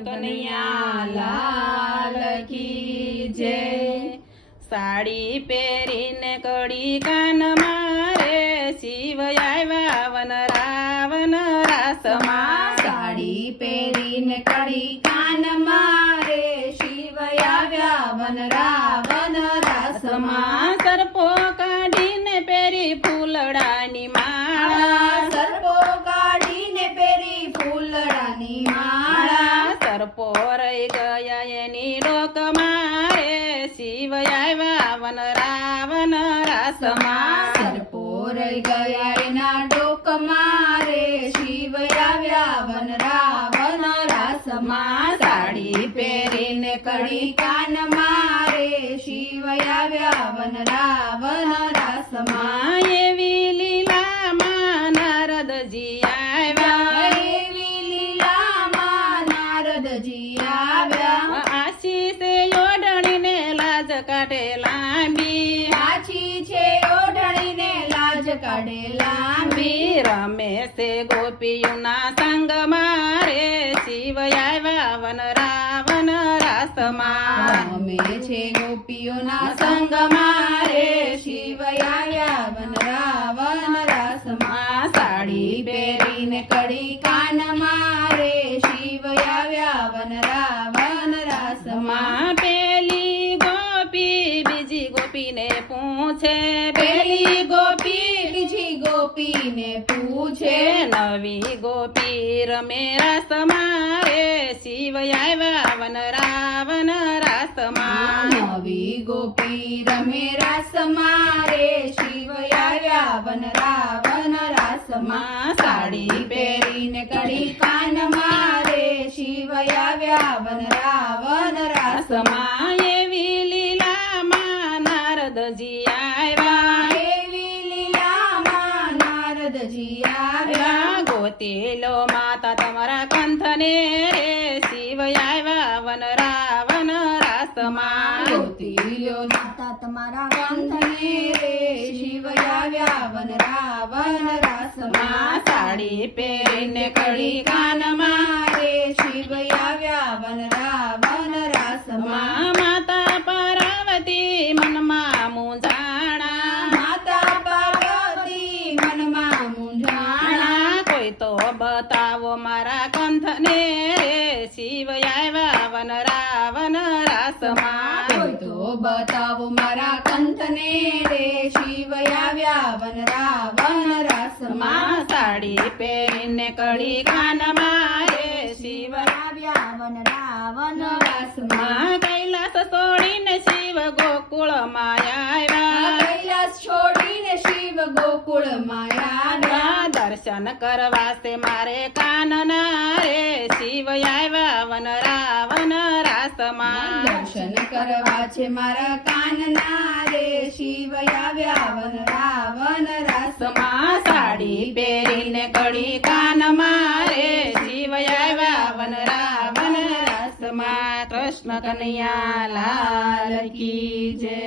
કનૈયા લાલ કી જય। સાડી પહેરીને કડી કાનમાં રે શિવ આવ્યા વન રાવણ રાસમાં। સાડી પહેરીને કડી કાનમાં રે શિવ આવ્યા વન રાવણ રાસમાં। સર્પો કાઢીને પહેરી ફૂલડાની માળા। સર્પો કાઢીને પહેરી ફૂલડાની માળા। સર્પો રહી ગયા એની ડોકમાં રે શિવ આવ્યા વન રાવણ રાસમાં। સર્પો રહી ગયા એના ડોકમાં રે શિવ આવ્યા વન રાવણ રાસમાં। સાડી પહેરીને કડી કાનમાં રે શિવ આવ્યા વન રાવણ રાસમાં। એવી લીલામાં નારદજી આવ્યા। એવી લીલામાં નારદજી આવ્યા। આશીષે ઓઢણીને લાજ કાઢે લાંબી। આછી છે ઓઢણીને લાજ કાઢે લાંબી। રમે છે ગોપીઓના સંગમાં રે શિવ આવ્યા વન રાવણ રાસમાં। રમે છે ગોપીઓના સંગમાં રે શિવ આવ્યા વન રાવણ રાસમાં। સાડી પહેરીને કડી કાનમાં રે શિવ આવ્યા વન રાવણ રાસમાં। પેલી ગોપી બીજી ગોપીને પૂછે। પેલી ગોપી બીજી ગોપીને પૂછે। નવી ગોપી રમે રાસમાં રે શિવ આવ્યા વન રાવણ રાસમાં। નવી ગોપી રમે રાસમાં રે શિવ આવ્યા વન રાવણ રાસમાં। સાડી પહેરીને કડી કાનમાં રે શિવ આવ્યા વન રાવણ રાસમાં। એવી લીલામાં નારદજી આવ્યા। એવી લીલામાં નારદજી આવ્યા। ગોતી લો માતા તમારા કંથને રે શિવ આવ્યા વન રાવણ રાસમાં। ગોતી લો માતા તમારા કંઠને રે શિવ આવ્યા વન રાવણ રાસમાં। સાડી પહેરીને કડી કાનમાં રે શિવ આવ્યા વન રાવણ રાસમાં। માતા પાર્વતી મનમાં મૂંઝાણા। માતા પાર્વતી મનમાં મૂંઝાણા। કોઈ તો બતાવો મારા કંથને રે શિવ આવ્યા વન રાવણ રાસમાં। કોઈ તો બતાવો મારા કંઠને રે શિવ આવ્યા વન રાવણ રાસમાં। સાડી પહેરીને કડી કાનમાં રે શિવ આવ્યા વન રાવણ રાસમાં। કૈલાસ છોડીને શિવ ગોકુળમાં આવ્યા। કૈલાસ છોડીને શિવ ગોકુળમાં આવ્યા। દર્શન કરવા છે મારે કાનના રે શિવ આવ્યા વન રાવણ રાસમાં। દર્શન કરવા છે મારા કાનના રે શિવ આવ્યા વન રાવણ રાસમાં। સાડી પહેરીને કડી કાનમાં રે શિવ આવ્યા વન રાવણ રાસમાં। કૃષ્ણ કનૈયા લાલ કી જય।